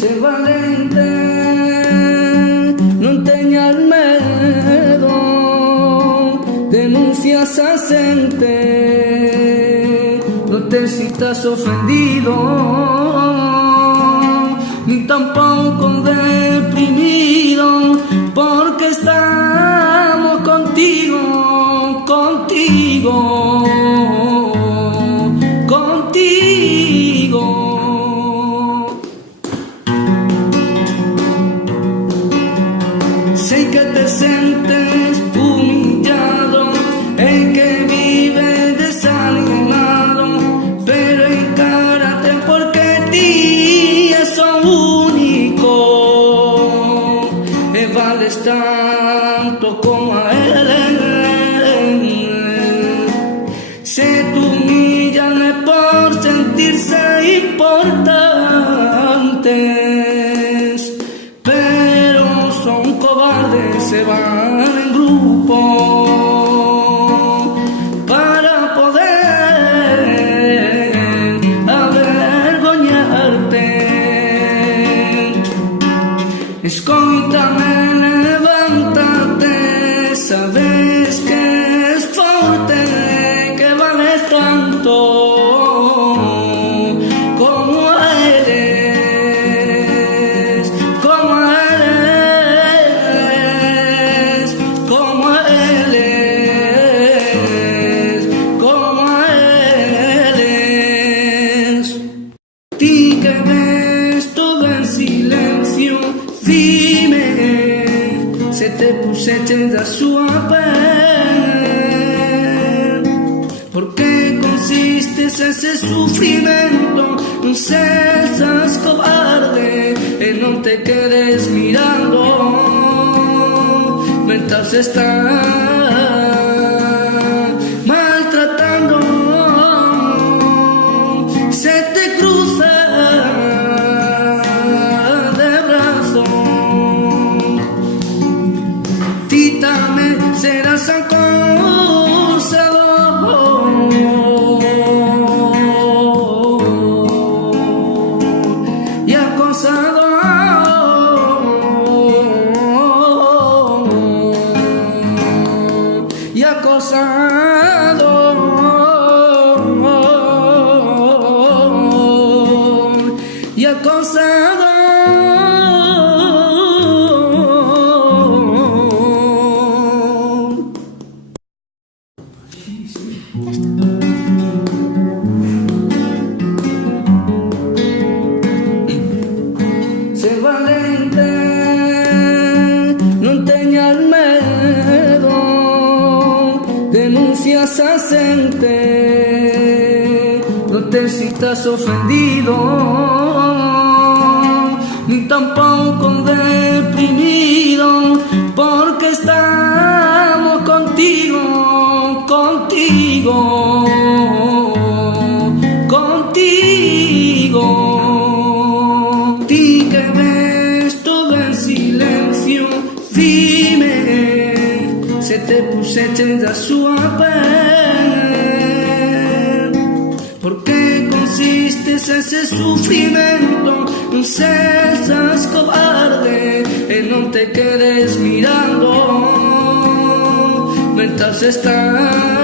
Ser valente, non teñas medo, denuncias a xente, non te sintas ofendido, ni tampouco deprimido, porque estamos contigo, contigo, contigo. Sei que te sientes humillado, el que vive desanimado, pero encárate porque ti es único, y vales tanto como a él. Se te humillan por sentirse importantes, pero son cobardes, se van en grupo para poder avergoñarte. Escóntame, levántate, sabes que es fuerte, que vales tanto como eres, como eres, como eres, como eres. Ti que ves todo en silencio, dime, se te pusiste da súa pel, por que consiste ese sufrimento? Non seas cobarde e non te quedes mirando mentras estás maltratando. Se te cruza de brazos, ti también serás acosador y acosador y acosador y acosador. Ser valente, non teñas medo, denuncias a xente, non te sintas ofendido, ni tampouco deprimido, porque estamos contigo, contigo, contigo. Ti que ves todo en silencio, dime, se te pusiste da súa pel, por que consiste ese sufrimento? Non seas cobarde e non te quedes mirando mentras estás